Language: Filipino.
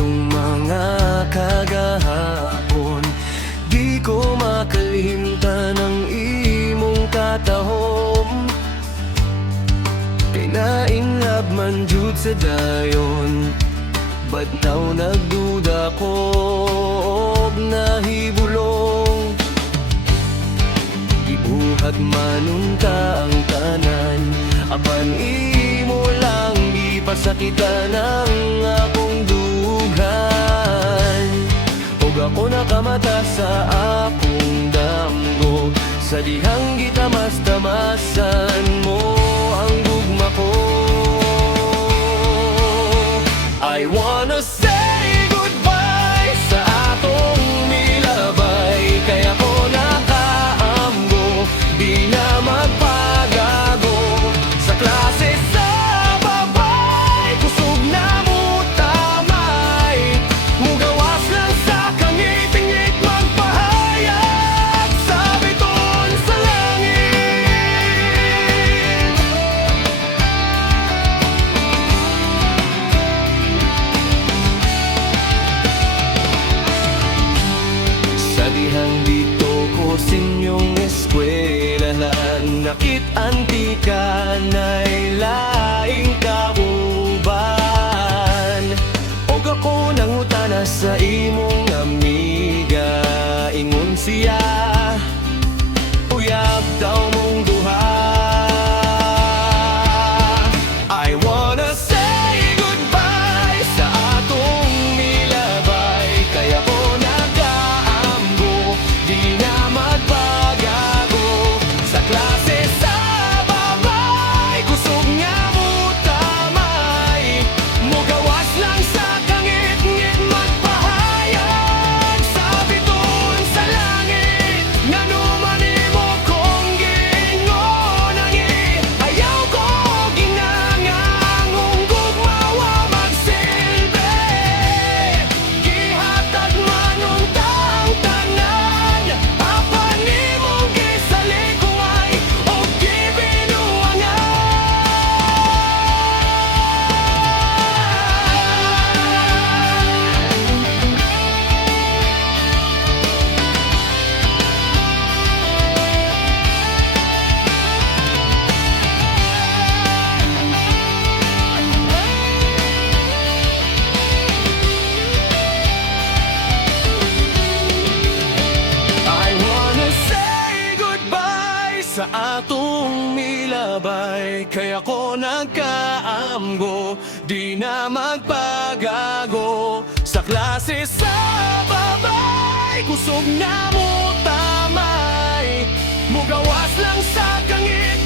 atong mga kagahapon. Di ko makalimtan ang imong katahom. Kinainlab man jud sa dayon, but now nagduda ko og nahibulong. Gibuhat manunta ang tanan, apan imo lang ipasakitan ang akong dughan. Og ako nakamata sa akong damgo, sa dihang gitamas-tamasan mo ang gugma ko. I wanna say goodbye sa atong milabay, kaya ko nakaamgo, di na magpagago. Sa klase sa babay, kusog na mo tamay, mugawas lang sa kangit-ngit, magpahayag sa biton sa langit. Sa dihang dito ko sinyong eskwelahan, nakit-antika na'y laing kauban. Og ako nangutana sa imong amiga, ingon siya, uyab daw mong duha. I wanna say goodbye sa atong milabay, kaya ko nagaamgo, di na magpagago. Sa klase sa babay, kusog nga mo tamay, mugawas lang sa kangit-ngit, magpahayag sa biton sa langit. Nanuman imo kong gingonangi, ayaw ko ginangangong gugmawa magsilbi. Gihatag manunta ang tanan, apan imong gisalikuay o gibinuangan. I wanna say goodbye sa atong milabay, kaya ko nagkaamgo, di na magpagago. Sa klase sa babay, kusog na mo tamay, mugawas lang sa kangit